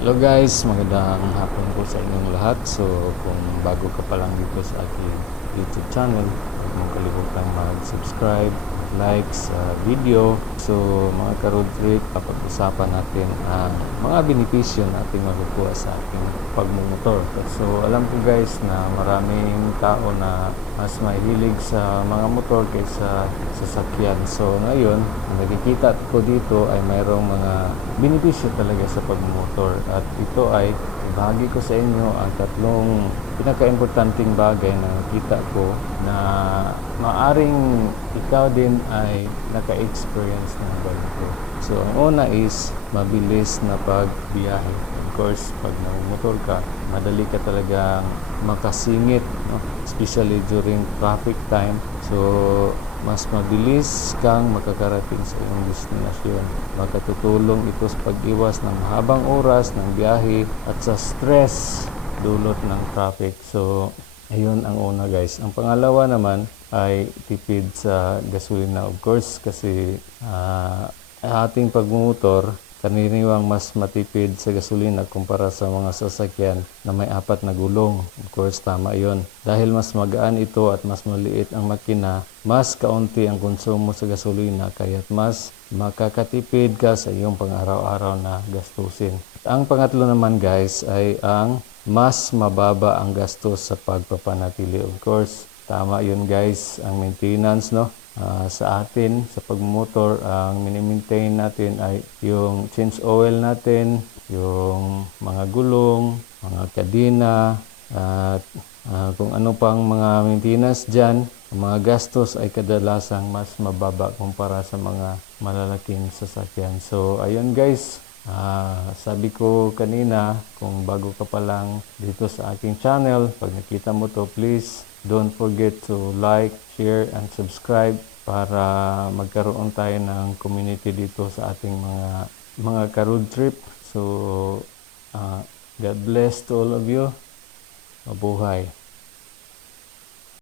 Hello guys, magandang hapon po sa inyong lahat. So kung bago ka pa lang dito sa aking YouTube channel, huwag mong kalimutang mag-subscribe, like sa video. So mga ka-road trip, kapag-usapan natin ang mga benepisyo natin makukuha sa ating pagmumotor. So alam ko guys na maraming tao na mas mahilig sa mga motor kaysa sasakyan. So ngayon, nakikita ko dito ay mayroong mga benepisyo talaga sa pagmumotor, at ito ay ibahagi ko sa inyo ang tatlong pinaka-importanting bagay na nakita ko na maaring ikaw din ay naka-experience ng ganito. So ang una is mabilis na pagbiyahe. Of course, pag nagmotor ka, madali ka talagang makasingit, no? Especially during traffic time. So mas mabilis kang makakarating sa iyong destinasyon. Makatutulong ito sa pag-iwas ng mahabang oras ng biyahe at sa stress dulot ng traffic. So ayun ang una guys. Ang pangalawa naman ay tipid sa gasolina, of course, kasi ating pagmumotor karaniwang mas matipid sa gasolina kumpara sa mga sasakyan na may 4 na gulong. Of course, tama yon. Dahil mas magaan ito at mas maliit ang makina, mas kaunti ang konsumo sa gasolina, kaya't mas makakatipid ka sa iyong pang-araw-araw na gastusin. Ang pangatlo naman guys ay ang mas mababa ang gastos sa pagpapanatili. Of course, tama yun guys, ang maintenance, no? Sa atin, sa pagmotor, ang mini-maintain natin ay yung change oil natin, yung mga gulong, mga kadena, at kung ano pang mga maintenance dyan. Ang mga gastos ay kadalasang mas mababa kumpara sa mga malalaking sasakyan. So, ayun guys, sabi ko kanina, kung bago ka pa lang dito sa aking channel, pag nakita mo to, please don't forget to like, share, and subscribe para magkaroon tayo ng community dito sa ating mga ka-road trip. So, God bless to all of you. Mabuhay.